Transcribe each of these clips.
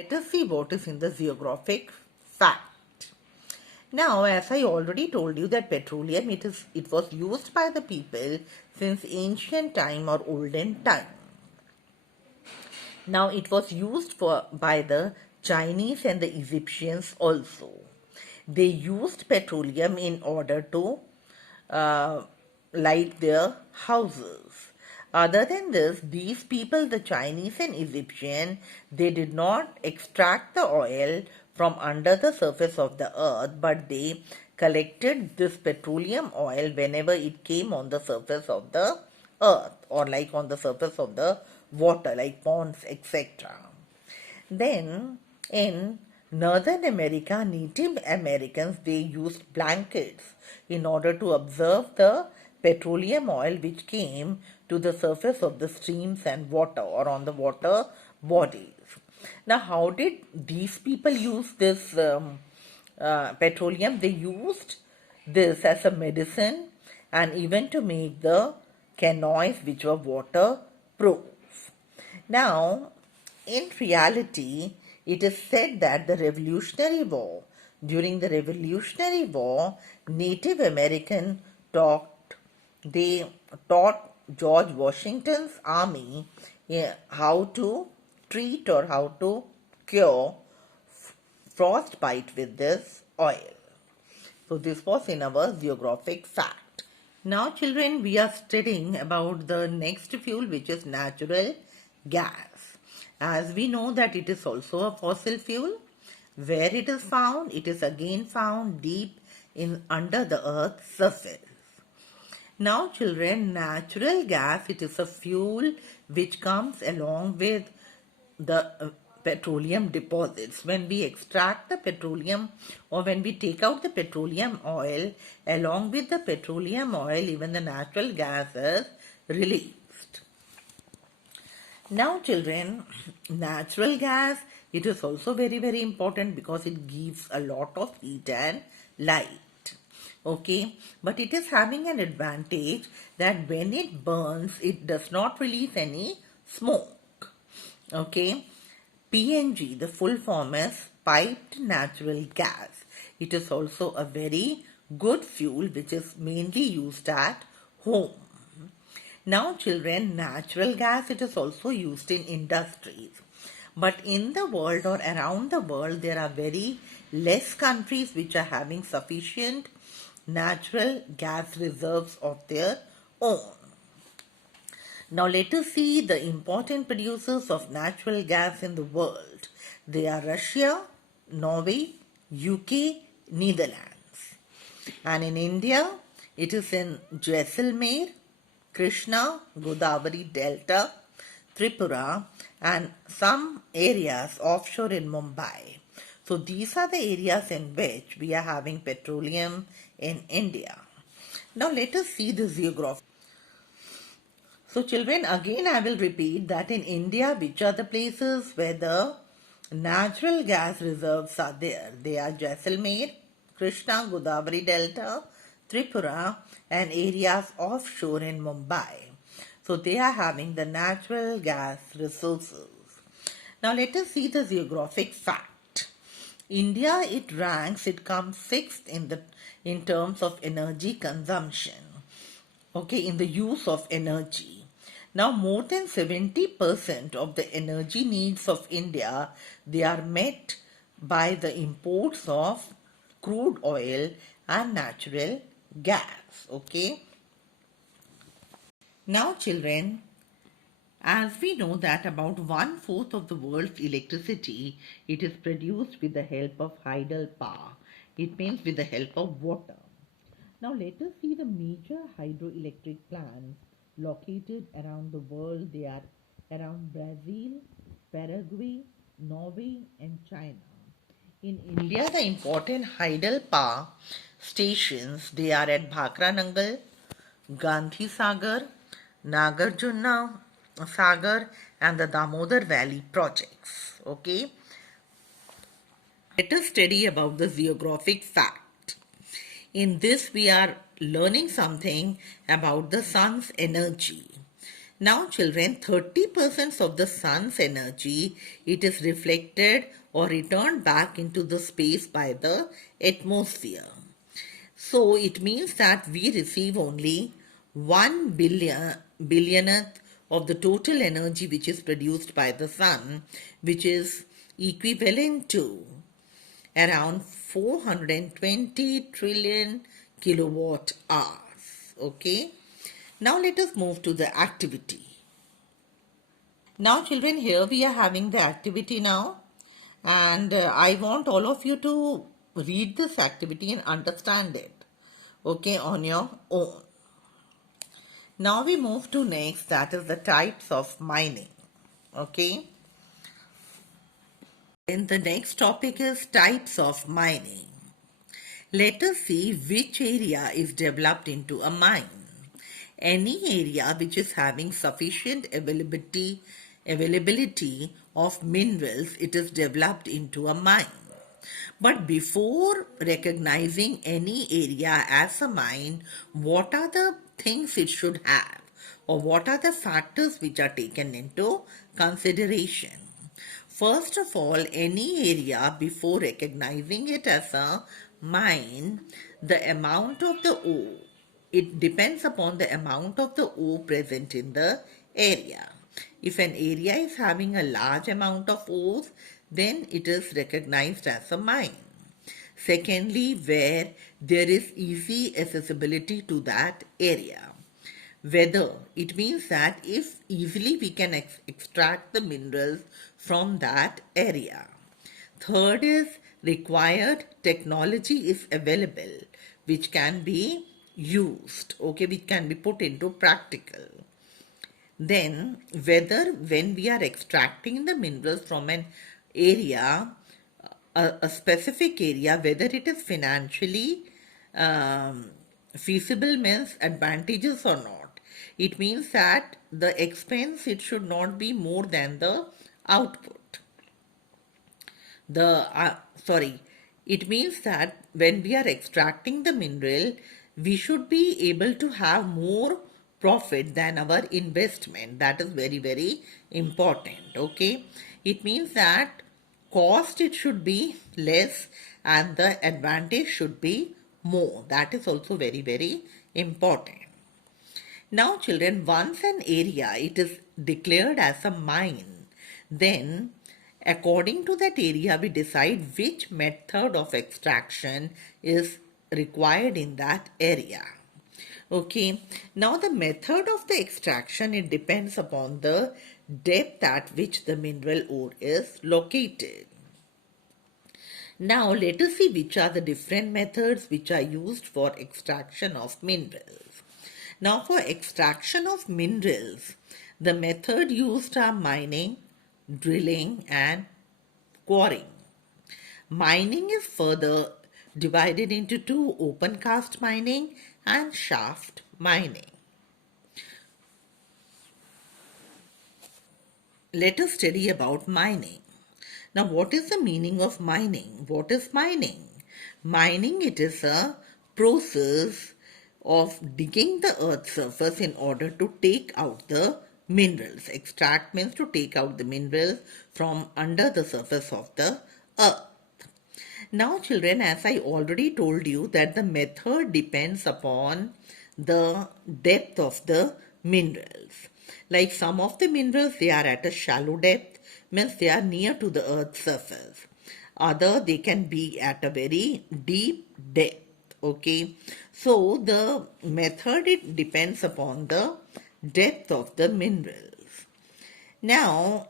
Let us see what is in the geographic fact. Now, as I already told you that petroleum, it was used by the people since ancient time or olden time. Now, it was used by the Chinese and the Egyptians also. They used petroleum in order to uh, light their houses. Other than this, these people, the Chinese and Egyptian, they did not extract the oil from under the surface of the earth, but they collected this petroleum oil whenever it came on the surface of the earth or like on the surface of the water, like ponds, etc. Then in Northern America, Native Americans they used blankets in order to observe the petroleum oil which came to the surface of the streams and water or on the water bodies. Now, how did these people use this petroleum? They used this as a medicine and even to make the canoes which were waterproof. Now, in reality, it is said that during the Revolutionary War, Native American they taught George Washington's army how to treat or how to cure frostbite with this oil. So this was in our geographic fact. Now children, we are studying about the next fuel which is natural gas. As we know that it is also a fossil fuel. Where it is found? It is again found deep in under the earth's surface. Now children, natural gas, it is a fuel which comes along with the petroleum deposits. When we extract the petroleum or when we take out the petroleum oil, along with the petroleum oil, even the natural gas is released. Now children, natural gas, it is also very important because it gives a lot of heat and light. Okay, but it is having an advantage that when it burns, it does not release any smoke. Okay, PNG, the full form is piped natural gas. It is also a very good fuel which is mainly used at home. Now children, natural gas, it is also used in industries. But in the world or around the world, there are very less countries which are having sufficient natural gas reserves of their own. Now let us see the important producers of natural gas in the world. They are Russia, Norway, UK, Netherlands. And in India, it is in Jaisalmer, Krishna, Godavari Delta, Tripura, and some areas offshore in Mumbai. So these are the areas in which we are having petroleum in India. Now let us see the geography. So children, again I will repeat that in India, which are the places where the natural gas reserves are there? They are Jaisalmer, Krishna, Godavari Delta, Tripura, and areas offshore in Mumbai. So they are having the natural gas resources. Now let us see the geographic fact. India, it comes sixth in terms of energy consumption. Okay, in the use of energy. Now more than 70% of the energy needs of India, they are met by the imports of crude oil and natural gas. Okay. Now children, as we know that about 1/4 of the world's electricity, it is produced with the help of hydropower. It means with the help of water. Now let us see the major hydroelectric plants located around the world. They are around Brazil, Paraguay, Norway and China. In India, the important hydropower stations, they are at Bhakra Nangal, Gandhi Sagar, Nagarjuna Sagar and the Damodar Valley projects. Okay. Let us study about the geographic fact. In this we are learning something about the sun's energy. Now children, 30% of the sun's energy, it is reflected or returned back into the space by the atmosphere. So it means that we receive only 1 billionth of the total energy which is produced by the sun, which is equivalent to around 420 trillion kilowatt hours. Okay. Now let us move to the activity. Now children, here we are having the activity now, and I want all of you to read this activity and understand it, okay, on your own. Now we move to next, that is the types of mining, okay. Then the next topic is types of mining. Let us see which area is developed into a mine. Any area which is having sufficient availability of minerals, it is developed into a mine. But before recognizing any area as a mine, what are the things it should have? Or what are the factors which are taken into consideration? First of all, any area, before recognizing it as a mine, the amount of the ore, it depends upon the amount of the ore present in the area. If an area is having a large amount of ores, then it is recognized as a mine. Secondly, where there is easy accessibility to that area. Whether it means that if easily we can extract the minerals from that area. Third is required technology is available which can be used, okay, which can be put into practical. Then whether when we are extracting the minerals from an area, a specific area, whether it is financially feasible, means advantageous or not. It means that the expense, it should not be more than the output. It means that when we are extracting the mineral, we should be able to have more profit than our investment. That is very, very important. Okay. It means that cost, it should be less and the advantage should be more. That is also very, very important. Now children, once an area, it is declared as a mine, then according to that area, we decide which method of extraction is required in that area. Okay. Now the method of the extraction, it depends upon the depth at which the mineral ore is located. Now let us see which are the different methods which are used for extraction of minerals. Now for extraction of minerals, the method used are mining, drilling and quarrying. Mining is further divided into two: open cast mining and shaft mining. Let us study about mining. Now what is the meaning of mining? What is mining? Mining, it is a process of digging the earth's surface in order to take out the minerals. Extract means to take out the minerals from under the surface of the earth. Now children, as I already told you that the method depends upon the depth of the minerals. Like some of the minerals, they are at a shallow depth, means they are near to the earth's surface. Other, they can be at a very deep depth. Okay. So the method, it depends upon the depth of the minerals. Now,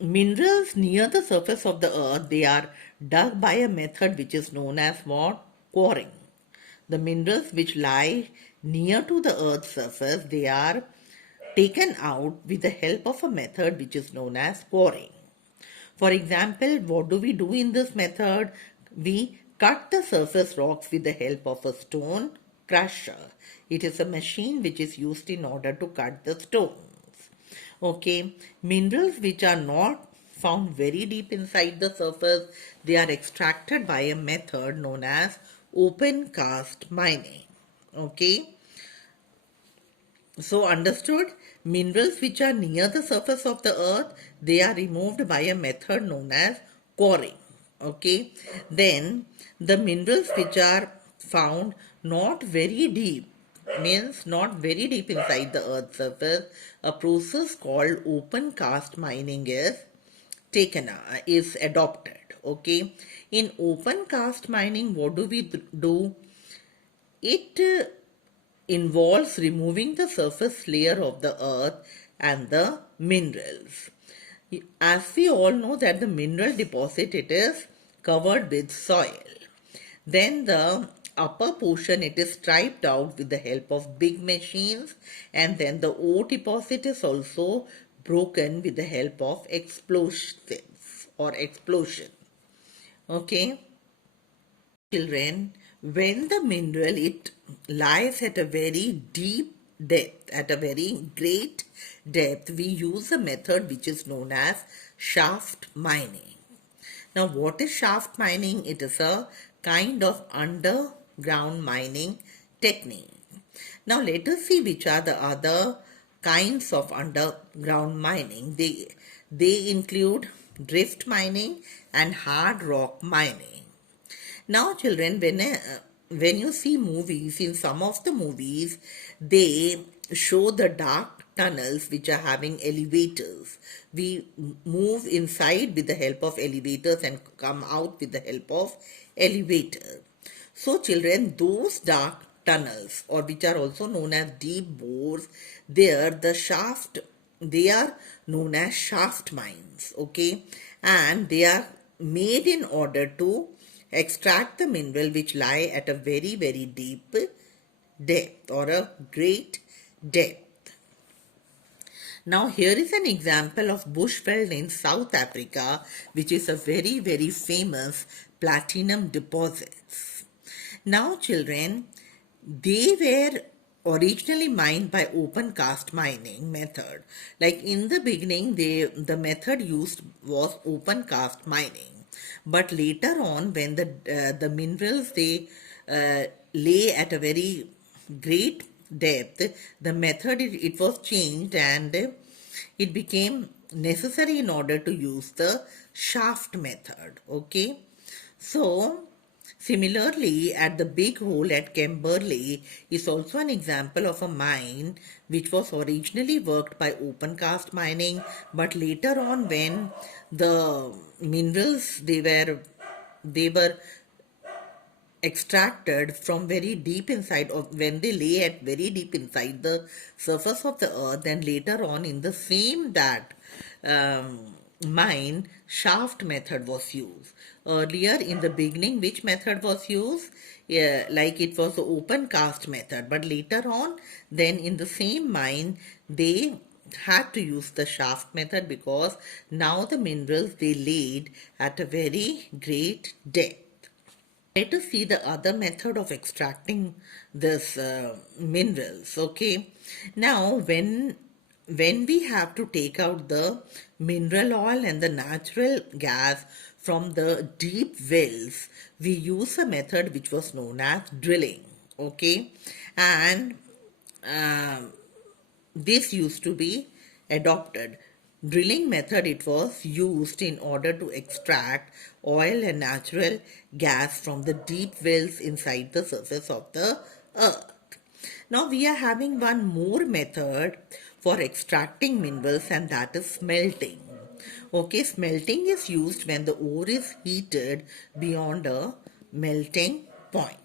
minerals near the surface of the earth, they are dug by a method which is known as what? Quarrying. The minerals which lie near to the earth's surface, they are taken out with the help of a method which is known as quarrying. For example, what do we do in this method? We cut the surface rocks with the help of a stone crusher. It is a machine which is used in order to cut the stones. Okay, minerals which are not found very deep inside the surface, they are extracted by a method known as open cast mining. Okay. So understood, minerals which are near the surface of the earth, they are removed by a method known as coring. Okay. Then the minerals which are found not very deep, means not very deep inside the earth's surface, a process called open cast mining is adopted. Okay. In open cast mining, what do we do? It involves removing the surface layer of the earth and the minerals. As we all know that the mineral deposit, it is covered with soil. Then the upper portion, it is striped out with the help of big machines, and then the ore deposit is also broken with the help of explosives or explosion. Okay. Children, when the mineral, it lies at a very deep depth, at a very great depth, we use a method which is known as shaft mining. Now, what is shaft mining? It is a kind of underground mining technique. Now, let us see which are the other kinds of underground mining. They include drift mining and hard rock mining. Now, children, when you see movies, in some of the movies, they show the dark tunnels which are having elevators. We move inside with the help of elevators and come out with the help of elevator. So, children, those dark tunnels, or which are also known as deep bores, they are known as shaft mines. Okay, and they are made in order to extract the mineral which lie at a very, very deep depth or a great depth. Now, here is an example of Bushveld in South Africa, which is a very, very famous platinum deposits. Now, children, they were originally mined by open cast mining method. Like in the beginning, the method used was open cast mining. But later on, when the minerals, they lay at a very great depth, the method, it was changed, and it became necessary in order to use the shaft method. Okay. So, similarly, at the Big Hole at Kimberley is also an example of a mine which was originally worked by open cast mining, but later on, when the minerals, they were extracted from very deep inside, or when they lay at very deep inside the surface of the earth, then later on in the same that mine, shaft method was used. Earlier in the beginning, which method was used? Yeah, like it was the open cast method, but later on, then in the same mine, they had to use the shaft method because now the minerals, they laid at a very great depth. Let us see the other method of extracting this minerals. Okay, now when we have to take out the mineral oil and the natural gas from the deep wells, we use a method which was known as drilling. Okay, and um this used to be adopted. Drilling method, it was used in order to extract oil and natural gas from the deep wells inside the surface of the earth. Now we are having one more method for extracting minerals, and that is smelting. Okay, smelting is used when the ore is heated beyond a melting point.